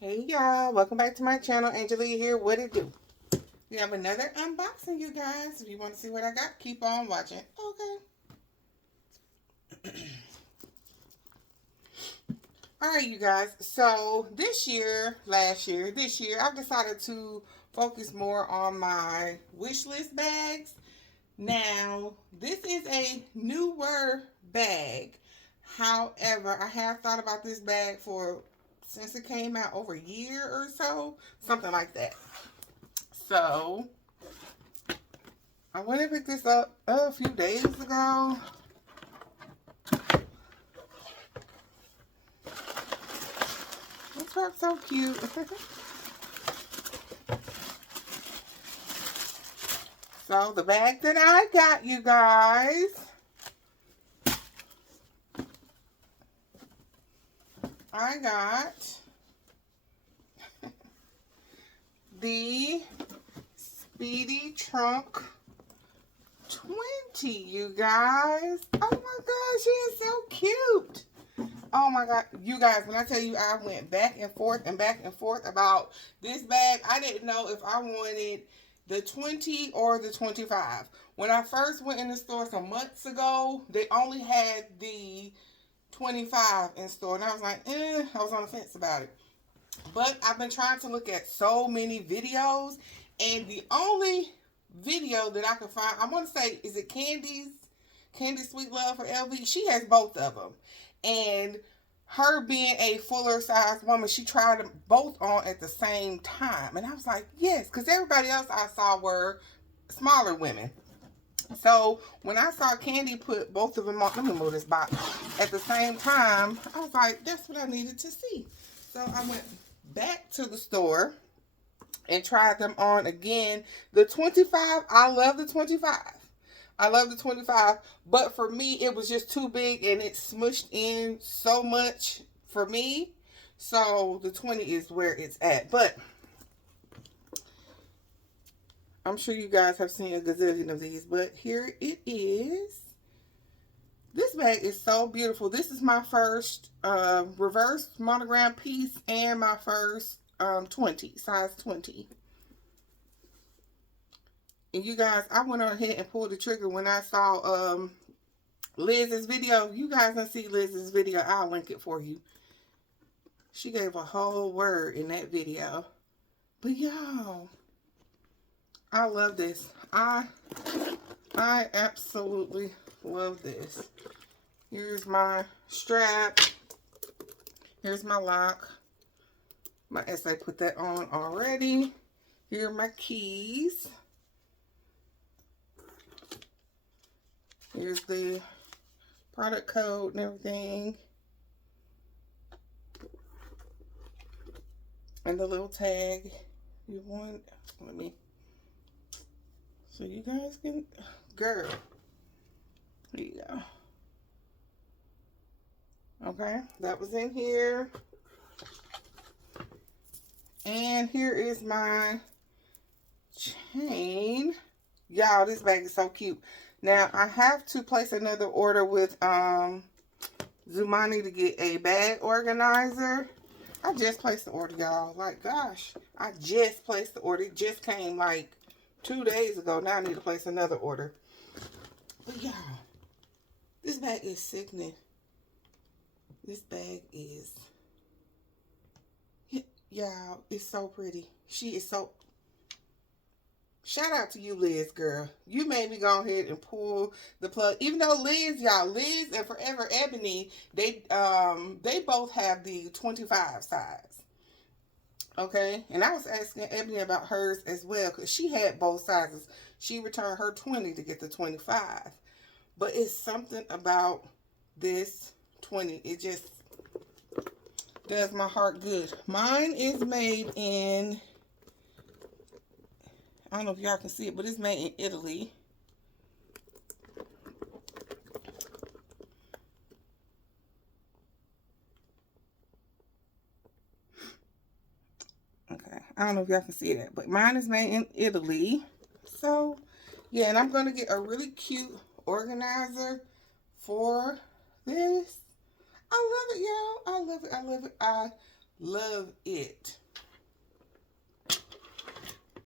Hey y'all, welcome back to my channel. Angelia here. What it do? We have another unboxing, you guys. If you want to see what I got, keep on watching. Okay. Alright, you guys. So this year, I've decided to focus more on my wish list bags. Now, this is a newer bag. However, I have thought about this bag since it came out over a year or so, something like that. So, I went and picked this up a few days ago. This wraps so cute. So, the bag that I got, you guys, I got the Speedy Trunk 20, you guys. Oh my gosh, she is so cute. Oh my god, you guys, when I tell you I went back and forth about this bag, I didn't know if I wanted the 20 or the 25. When I first went in the store some months ago, they only had the 25 in store, and I was like, I was on the fence about it. But I've been trying to look at so many videos, and the only video that I could find, I want to say, is it Candy Sweet Love for LV? She has both of them. And her being a fuller size woman, she tried them both on at the same time. And I was like, yes, because everybody else I saw were smaller women. So when I saw Candy put both of them on, let me move this box, at the same time, I was like, that's what I needed to see. So I went back to the store and tried them on again. The 25, I love the 25. I love the 25, but for me, it was just too big and it smushed in so much for me. So the 20 is where it's at. But I'm sure you guys have seen a gazillion of these, but here it is. This bag is so beautiful. This is my first reverse monogram piece and my first 20, size 20. And you guys, I went on ahead and pulled the trigger when I saw Liz's video. You guys can see Liz's video. I'll link it for you. She gave a whole word in that video. But y'all, I love this. I absolutely love this. Here's my strap. Here's my lock. My essay put that on already. Here are my keys. Here's the product code and everything. And the little tag. You want, let me, so you guys can, girl. Here you go. Okay, that was in here. And here is my chain. Y'all, this bag is so cute. Now, I have to place another order with Zumani to get a bag organizer. I just placed the order, y'all. Like, gosh, I just placed the order. It just came like 2 days ago. Now I need to place another order. But y'all, this bag is sickening. This bag is, y'all, it's so pretty. She is so, shout out to you, Liz, girl. You made me go ahead and pull the plug. Even though Liz, y'all, Liz and Forever Ebony, they both have the 25 size. Okay, and I was asking Ebony about hers as well because she had both sizes. She returned her 20 to get the 25. But it's something about this 20. It just does my heart good. Mine is made in, I don't know if y'all can see it, but it's made in Italy. Okay, I don't know if y'all can see that, but mine is made in Italy. So, yeah, and I'm going to get a really cute organizer for this. I love it, y'all. I love it. I love it. I Love it.